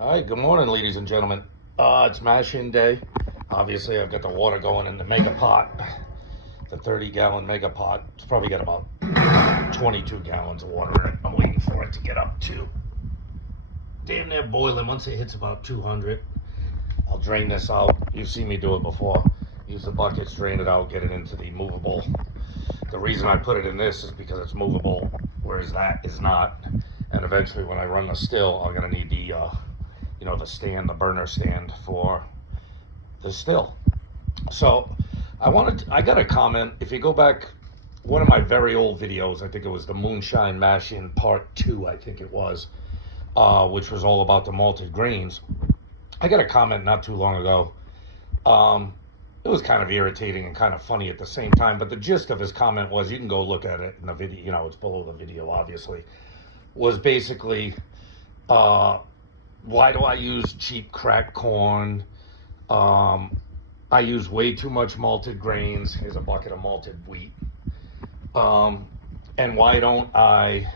All right, good morning, ladies and gentlemen. It's mash-in day. Obviously, I've got the water going in the mega pot, the 30-gallon mega pot. It's probably got about 22 gallons of water in it. I'm waiting for it to get up to damn near boiling. Once it hits about 200, I'll drain this out. You've seen me do it before. Use the buckets, drain it out, get it into the movable. The reason I put it in this is because it's movable, whereas that is not. And eventually, when I run the still, I'm gonna need the the stand, the burner stand for the still. So I got a comment. If you go back, one of my very old videos, I think it was the Moonshine Mash-In Part 2, I think it was, which was all about the malted grains. I got a comment not too long ago. It was kind of irritating and kind of funny at the same time, but the gist of his comment was, you can go look at it in the video, it's below the video, obviously, was basically, why do I use cheap cracked corn? I use way too much malted grains. Here's a bucket of malted wheat. And why don't I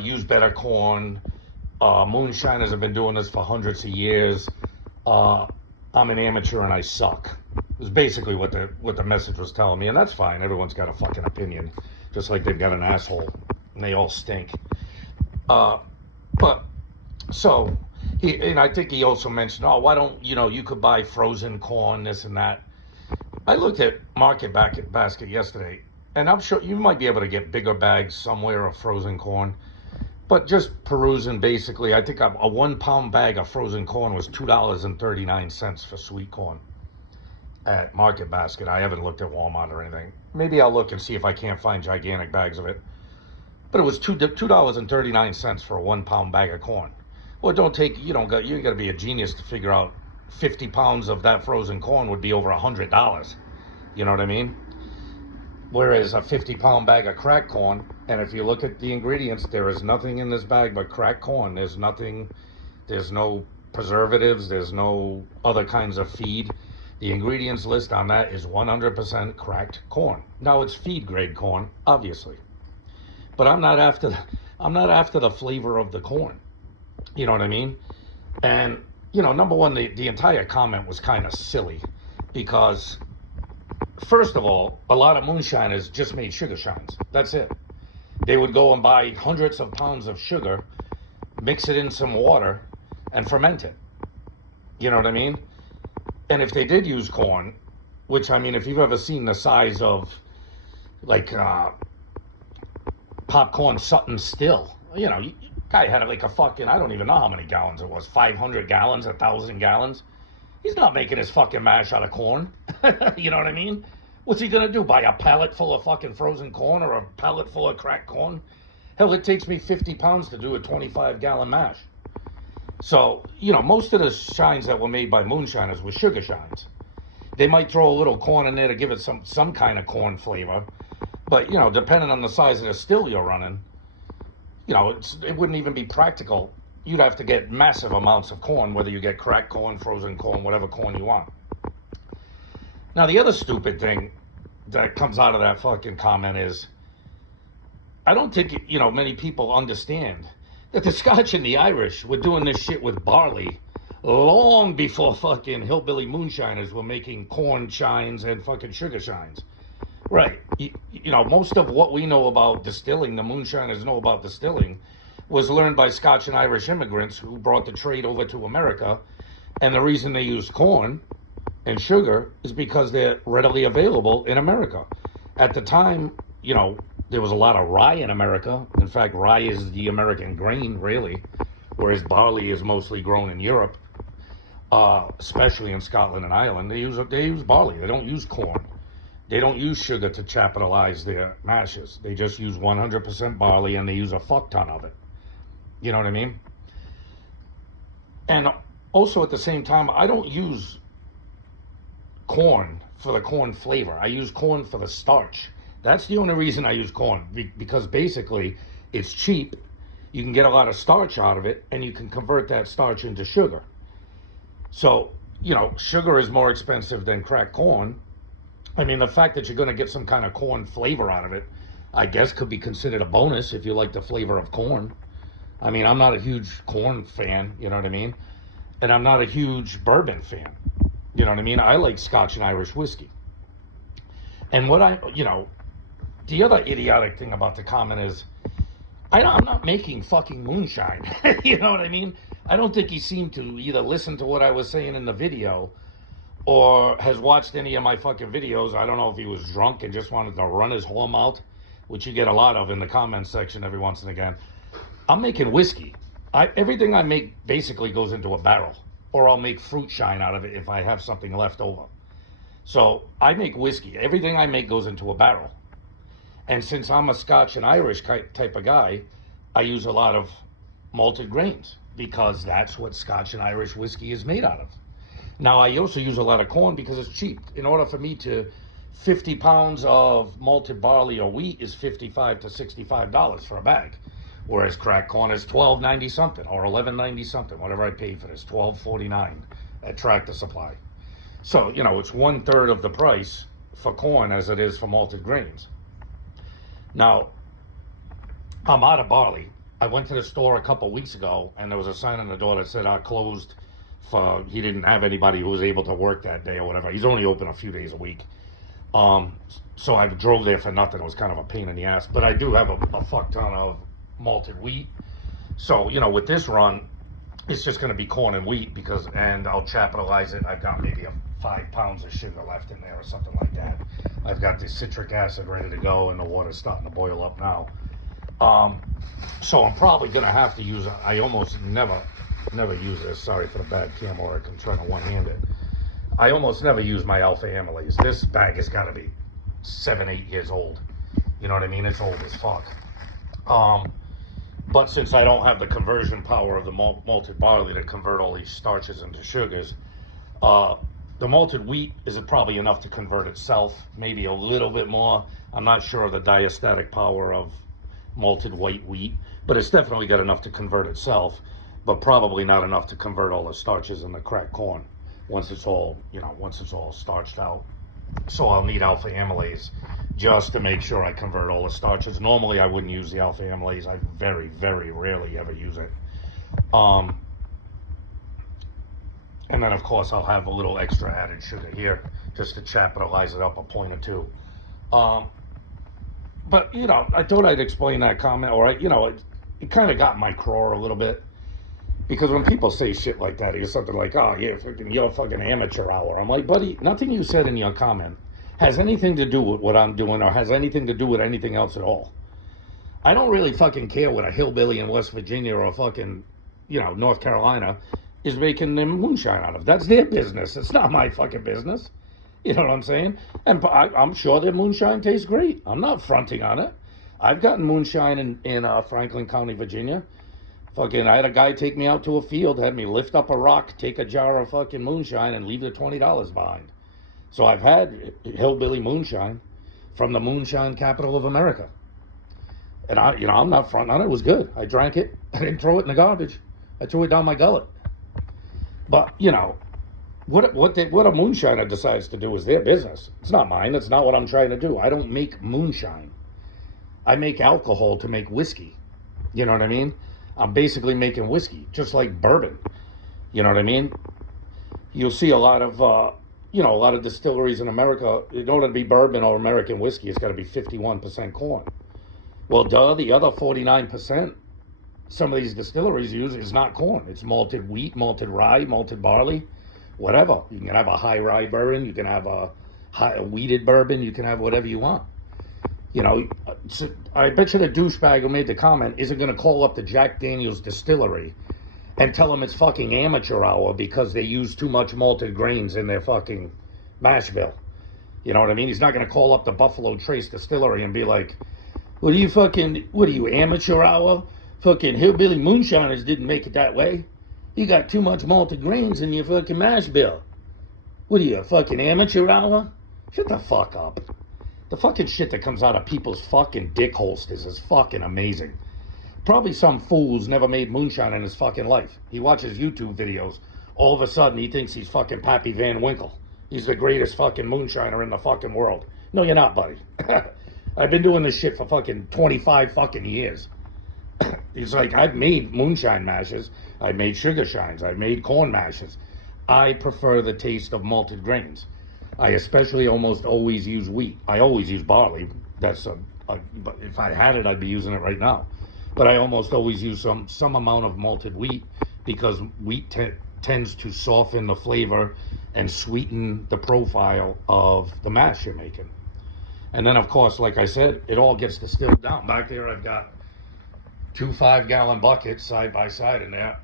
use better corn? Moonshiners have been doing this for hundreds of years. I'm an amateur and I suck. It was basically what the message was telling me, and that's fine. Everyone's got a fucking opinion, just like they've got an asshole, and they all stink. But so and I think he also mentioned, oh, why don't you could buy frozen corn, this and that. I looked at Market Basket yesterday, and I'm sure you might be able to get bigger bags somewhere of frozen corn. But just perusing, basically, I think a 1 pound bag of frozen corn was $2.39 for sweet corn at Market Basket. I haven't looked at Walmart or anything. Maybe I'll look and see if I can't find gigantic bags of it. But it was $2.39 for a 1 pound bag of corn. Well, you got to be a genius to figure out 50 pounds of that frozen corn would be over $100. You know what I mean? Whereas a 50-pound bag of cracked corn, and if you look at the ingredients, there is nothing in this bag but cracked corn. There's no preservatives, there's no other kinds of feed. The ingredients list on that is 100% cracked corn. Now, it's feed grade corn, obviously. But I'm not after the flavor of the corn. You know what I mean? And, number one, the entire comment was kind of silly because, first of all, a lot of moonshiners just made sugar shines. That's it. They would go and buy hundreds of pounds of sugar, mix it in some water, and ferment it. You know what I mean? And if they did use corn, which, I mean, if you've ever seen the size of, like, popcorn Sutton Still, guy had like a fucking, I don't even know how many gallons it was, 500 gallons, 1,000 gallons. He's not making his fucking mash out of corn. You know what I mean? What's he gonna do? Buy a pallet full of fucking frozen corn or a pallet full of cracked corn? Hell, it takes me 50 pounds to do a 25-gallon mash. So, most of the shines that were made by moonshiners were sugar shines. They might throw a little corn in there to give it some kind of corn flavor. But, depending on the size of the still you're running, it wouldn't even be practical. You'd have to get massive amounts of corn, whether you get cracked corn, frozen corn, whatever corn you want. Now, the other stupid thing that comes out of that fucking comment is, I don't think, many people understand that the Scotch and the Irish were doing this shit with barley long before fucking hillbilly moonshiners were making corn shines and fucking sugar shines. Right. Most of what we know about distilling, the moonshiners know about distilling, was learned by Scotch and Irish immigrants who brought the trade over to America. And the reason they use corn and sugar is because they're readily available in America. At the time, there was a lot of rye in America. In fact, rye is the American grain, really, whereas barley is mostly grown in Europe, especially in Scotland and Ireland. They use barley. They don't use corn. They don't use sugar to capitalize their mashes. They just use 100% barley, and they use a fuck ton of it. You know what I mean? And also at the same time, I don't use corn for the corn flavor. I use corn for the starch. That's the only reason I use corn, because basically it's cheap. You can get a lot of starch out of it, and you can convert that starch into sugar. So, sugar is more expensive than cracked corn. I mean, the fact that you're going to get some kind of corn flavor out of it, I guess could be considered a bonus if you like the flavor of corn. I mean, I'm not a huge corn fan, you know what I mean? And I'm not a huge bourbon fan. You know what I mean? I like Scotch and Irish whiskey. And the other idiotic thing about the comment is, I'm not making fucking moonshine. You know what I mean? I don't think he seemed to either listen to what I was saying in the video or has watched any of my fucking videos. I don't know if he was drunk and just wanted to run his whole mouth, which you get a lot of in the comments section every once and again. I'm making whiskey. Everything I make basically goes into a barrel, or I'll make fruit shine out of it if I have something left over. So I make whiskey. Everything I make goes into a barrel. And since I'm a Scotch and Irish type of guy, I use a lot of malted grains because that's what Scotch and Irish whiskey is made out of. Now, I also use a lot of corn because it's cheap. In order for me 50 pounds of malted barley or wheat is $55 to $65 for a bag. Whereas cracked corn is $12.90 something or $11.90 something, whatever I paid for this, $12.49 at Tractor Supply. So, it's 1/3 of the price for corn as it is for malted grains. Now, I'm out of barley. I went to the store a couple weeks ago and there was a sign on the door that said closed he didn't have anybody who was able to work that day or whatever. He's only open a few days a week. So I drove there for nothing. It was kind of a pain in the ass, but I do have a fuck ton of malted wheat. So, with this run, it's just going to be corn and wheat and I'll capitalize it. I've got maybe 5 pounds of sugar left in there or something like that. I've got the citric acid ready to go and the water's starting to boil up now. So I'm probably going to have to use, I almost never use this. Sorry for the bad camera work. I'm trying to one-hand it. I almost never use my alpha amylase. This bag has got to be 7-8 years old. You know what I mean? It's old as fuck. But since I don't have the conversion power of the malted barley to convert all these starches into sugars, the malted wheat is probably enough to convert itself, maybe a little bit more. I'm not sure of the diastatic power of malted white wheat, but it's definitely got enough to convert itself, but probably not enough to convert all the starches in the cracked corn once it's all starched out. So I'll need alpha amylase just to make sure I convert all the starches. Normally I wouldn't use the alpha amylase. I very, very rarely ever use it. And then of course I'll have a little extra added sugar here just to capitalize it up a point or two. But I thought I'd explain that comment, or it kind of got my craw a little bit. Because when people say shit like that, it's something like, oh, you're a fucking amateur hour. I'm like, buddy, nothing you said in your comment has anything to do with what I'm doing or has anything to do with anything else at all. I don't really fucking care what a hillbilly in West Virginia or fucking, North Carolina is making them moonshine out of. That's their business. It's not my fucking business. You know what I'm saying? And I'm sure their moonshine tastes great. I'm not fronting on it. I've gotten moonshine in Franklin County, Virginia. I had a guy take me out to a field, had me lift up a rock, take a jar of fucking moonshine, and leave the $20 behind. So I've had hillbilly moonshine from the moonshine capital of America. And I'm not fronting on it. It was good. I drank it. I didn't throw it in the garbage. I threw it down my gullet. But, what a moonshiner decides to do is their business. It's not mine. It's not what I'm trying to do. I don't make moonshine. I make alcohol to make whiskey. You know what I mean? I'm basically making whiskey, just like bourbon. You know what I mean? You'll see a lot of distilleries in America. In order to be bourbon or American whiskey, it's got to be 51% corn. Well, the other 49% some of these distilleries use is not corn. It's malted wheat, malted rye, malted barley, whatever. You can have a high rye bourbon. You can have a wheated bourbon. You can have whatever you want. I bet you the douchebag who made the comment isn't going to call up the Jack Daniel's distillery and tell them it's fucking amateur hour because they use too much malted grains in their fucking mash bill. You know what I mean? He's not going to call up the Buffalo Trace distillery and be like, what are you, amateur hour? Fucking hillbilly moonshiners didn't make it that way. You got too much malted grains in your fucking mash bill. What are you, a fucking amateur hour? Shut the fuck up. The fucking shit that comes out of people's fucking dick holsters is fucking amazing. Probably some fool who's never made moonshine in his fucking life. He watches YouTube videos. All of a sudden, he thinks he's fucking Pappy Van Winkle. He's the greatest fucking moonshiner in the fucking world. No, you're not, buddy. I've been doing this shit for fucking 25 fucking years. It's like I've made moonshine mashes, I've made sugar shines, I've made corn mashes. I prefer the taste of malted grains. I especially almost always use wheat. I always use barley. That's but if I had it, I'd be using it right now. But I almost always use some amount of malted wheat because wheat tends to soften the flavor and sweeten the profile of the mash you're making. And then, of course, like I said, it all gets distilled down. Back there, I've got 2 5-gallon buckets side by side in there,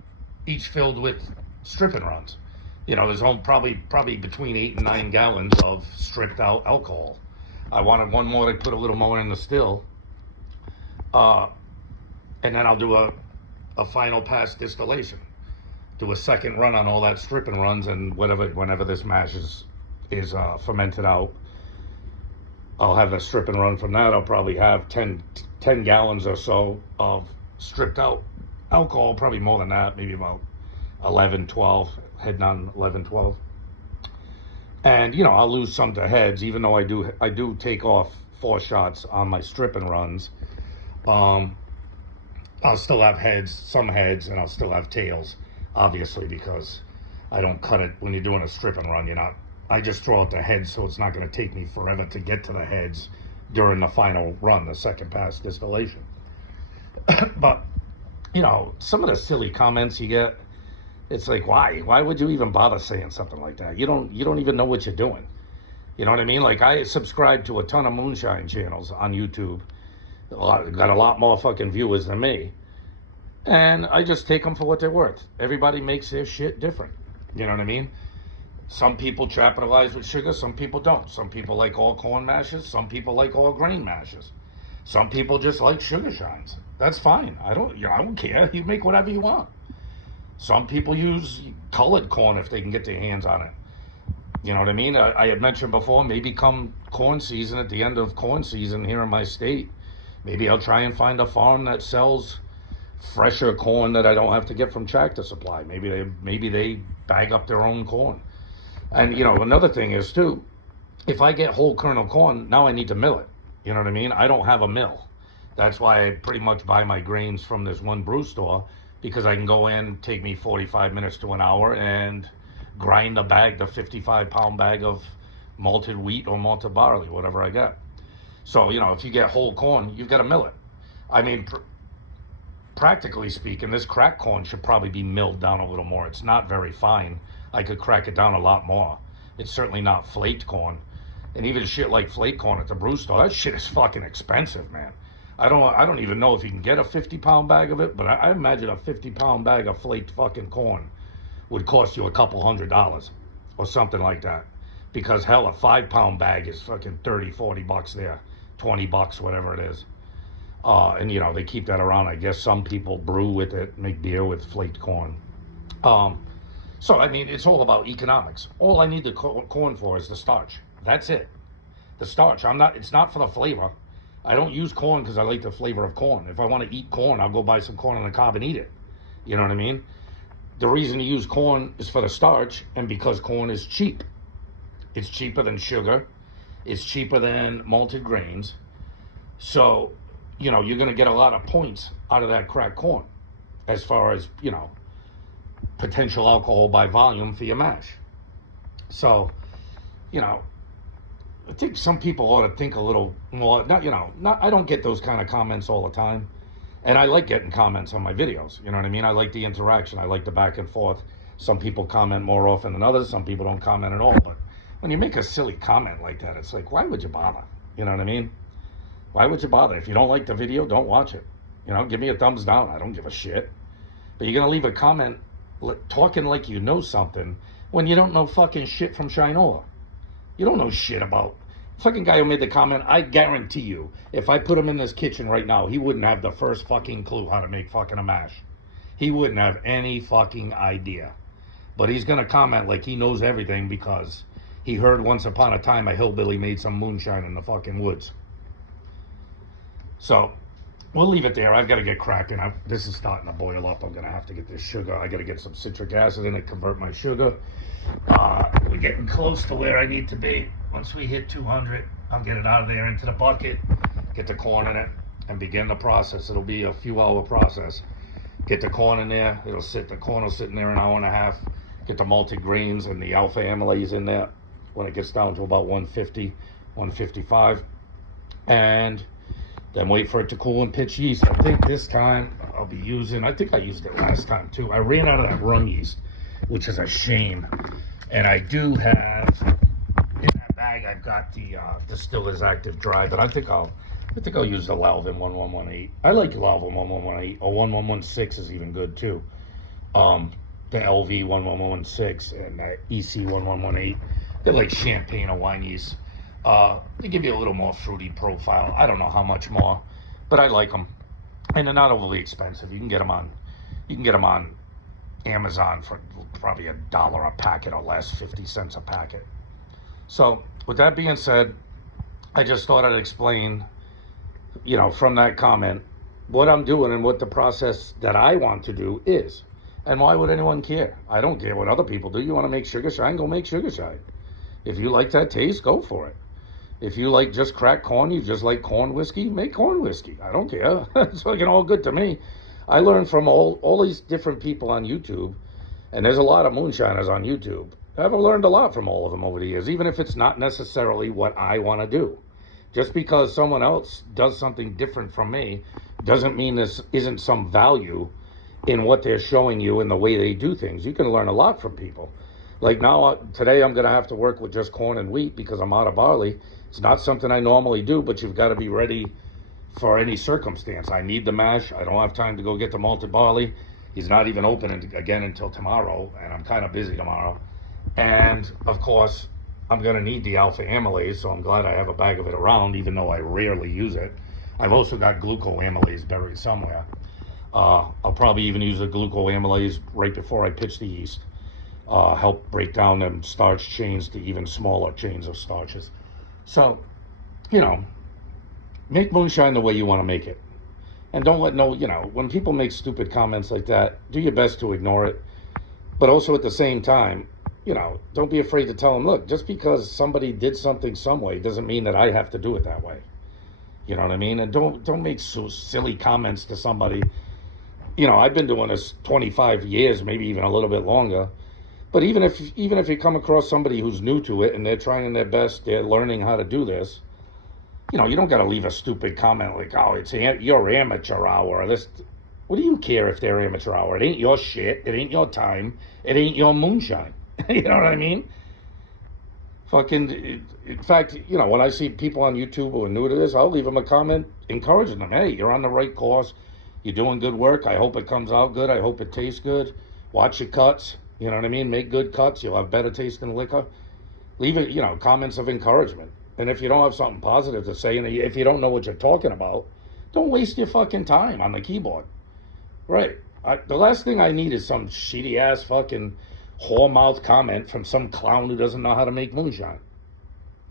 each filled with stripping runs. You know, there's probably between 8 and 9 gallons of stripped out alcohol. I wanted one more to put a little more in the still, and then I'll do a final pass distillation. Do a second run on all that stripping runs, and whenever this mash is fermented out, I'll have a strip and run from that. I'll probably have 10 gallons or so of stripped out alcohol, probably more than that, maybe about 11, 12, heading on 11, 12. And, you know, I'll lose some to heads, even though I do take off 4 shots on my strip and runs. I'll still have some heads, and I'll still have tails, obviously, because I don't cut it when you're doing a strip and run. I just throw out the heads, so it's not going to take me forever to get to the heads during the final run, the second pass distillation. But, you know, some of the silly comments you get, it's like, why would you even bother saying something like that? You don't even know what you're doing. You know what I mean? Like, I subscribe to a ton of moonshine channels on YouTube. Got a lot more fucking viewers than me, and I just take them for what they're worth. Everybody makes their shit different. You know what I mean? Some people capitalize with sugar, some people don't. Some people like all corn mashes, some people like all grain mashes. Some people just like sugar shines. That's fine. I don't care. You make whatever you want. Some people use colored corn if they can get their hands on it. You know what I mean? I had mentioned before, maybe come corn season, at the end of corn season here in my state, maybe I'll try and find a farm that sells fresher corn that I don't have to get from Tractor Supply. Maybe they bag up their own corn. And, you know, another thing is, too, if I get whole kernel corn, now I need to mill it. You know what I mean? I don't have a mill. That's why I pretty much buy my grains from this one brew store, because I can go in, take me 45 minutes to an hour, and grind the 55-pound bag of malted wheat or malted barley, whatever I get. So, you know, if you get whole corn, you've got to mill it. I mean, practically speaking, this cracked corn should probably be milled down a little more. It's not very fine. I could crack it down a lot more. It's certainly not flaked corn. And even shit like flake corn at the brew store, that shit is fucking expensive, man. I don't even know if you can get a 50-pound bag of it, but I imagine a 50-pound bag of flaked fucking corn would cost you a couple $100 or something like that. Because hell, a 5-pound bag is fucking 30, 40 bucks there, 20 bucks, whatever it is. And you know, they keep that around. I guess some people brew with it, make beer with flaked corn. So, I mean, it's all about economics. All I need the corn for is the starch. That's it. The starch. It's not for the flavor. I don't use corn because I like the flavor of corn. If I want to eat corn, I'll go buy some corn on the cob and eat it. You know what I mean? The reason to use corn is for the starch, and because corn is cheap. It's cheaper than sugar. It's cheaper than malted grains. So, you know, you're going to get a lot of points out of that cracked corn as far as, you know, potential alcohol by volume for your mash. So, you know, I think some people ought to think a little more. I don't get those kind of comments all the time. And I like getting comments on my videos. You know what I mean? I like the interaction. I like the back and forth. Some people comment more often than others. Some people don't comment at all. But when you make a silly comment like that, it's like, why would you bother? You know what I mean? Why would you bother? If you don't like the video, don't watch it. You know, give me a thumbs down. I don't give a shit. But you're going to leave a comment talking like you know something when you don't know fucking shit from Shinola. You don't know shit about fucking guy who made the comment. I guarantee you, if I put him in this kitchen right now, he wouldn't have the first fucking clue how to make fucking a mash. He wouldn't have any fucking idea. But he's going to comment like he knows everything because he heard once upon a time a hillbilly made some moonshine in the fucking woods. So, we'll leave it there. I've got to get cracking. This is starting to boil up. I'm going to have to get this sugar. I got to get some citric acid in it, convert my sugar. We're getting close to where I need to be. Once we hit 200, I'll get it out of there into the bucket, get the corn in it, and begin the process. It'll be a few hour process. Get the corn in there. The corn will sit in there an hour and a half. Get the malted grains and the alpha amylase in there when it gets down to about 150, 155. And then wait for it to cool and pitch yeast. I think this time I'll be using, I think I used it last time too. I ran out of that rum yeast, which is a shame. And I do have, in that bag, I've got the Distiller's Active Dry, but I think I'll use the Lalvin 1118. I like Lalvin 1118, or 1116 is even good too. The LV 1116 and the EC 1118. They're like champagne or wine yeast. They give you a little more fruity profile. I don't know how much more, but I like them, and they're not overly expensive. You can get them on Amazon for probably $1 a packet or less, 50 cents a packet. So with that being said, I just thought I'd explain, from that comment, what I'm doing and what the process that I want to do is. And why would anyone care? I don't care what other people do. You want to make sugar shine, go make sugar shine. If you like that taste, go for it. If you like just cracked corn, you just like corn whiskey, make corn whiskey. I don't care. It's fucking all good to me. I learned from all these different people on YouTube, and there's a lot of moonshiners on YouTube. I've learned a lot from all of them over the years, even if it's not necessarily what I want to do. Just because someone else does something different from me doesn't mean this isn't some value in what they're showing you and the way they do things. You can learn a lot from people. Like now, today I'm going to have to work with just corn and wheat because I'm out of barley. It's not something I normally do, but you've got to be ready for any circumstance. I need the mash. I don't have time to go get the malted barley. He's not even open again until tomorrow, and I'm kind of busy tomorrow. And, of course, I'm going to need the alpha amylase, so I'm glad I have a bag of it around, even though I rarely use it. I've also got glucoamylase buried somewhere. I'll probably even use the glucoamylase right before I pitch the yeast. Help break down them starch chains to even smaller chains of starches. So, make moonshine the way you want to make it. And don't let when people make stupid comments like that, do your best to ignore it. But also at the same time, don't be afraid to tell them, look, just because somebody did something some way doesn't mean that I have to do it that way. You know what I mean? And don't make so silly comments to somebody. I've been doing this 25 years, maybe even a little bit longer. But even if you come across somebody who's new to it and they're trying their best, they're learning how to do this, you don't got to leave a stupid comment like, oh, it's your amateur hour. What do you care if they're amateur hour? It ain't your shit. It ain't your time. It ain't your moonshine. You know what I mean? In fact, when I see people on YouTube who are new to this, I'll leave them a comment encouraging them. Hey, you're on the right course. You're doing good work. I hope it comes out good. I hope it tastes good. Watch your cuts. You know what I mean? Make good cuts. You'll have better tasting liquor. Leave it, comments of encouragement. And if you don't have something positive to say, and if you don't know what you're talking about, don't waste your fucking time on the keyboard. Right. The last thing I need is some shitty ass fucking whore-mouth comment from some clown who doesn't know how to make moonshine.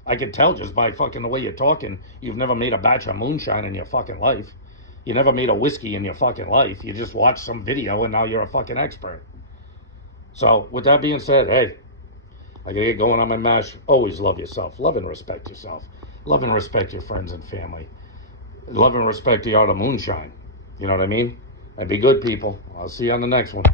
I can tell just by fucking the way you're talking, you've never made a batch of moonshine in your fucking life. You never made a whiskey in your fucking life. You just watched some video and now you're a fucking expert. So, with that being said, hey, I gotta get going on my mash. Always love yourself. Love and respect yourself. Love and respect your friends and family. Love and respect the art of moonshine. You know what I mean? And be good, people. I'll see you on the next one.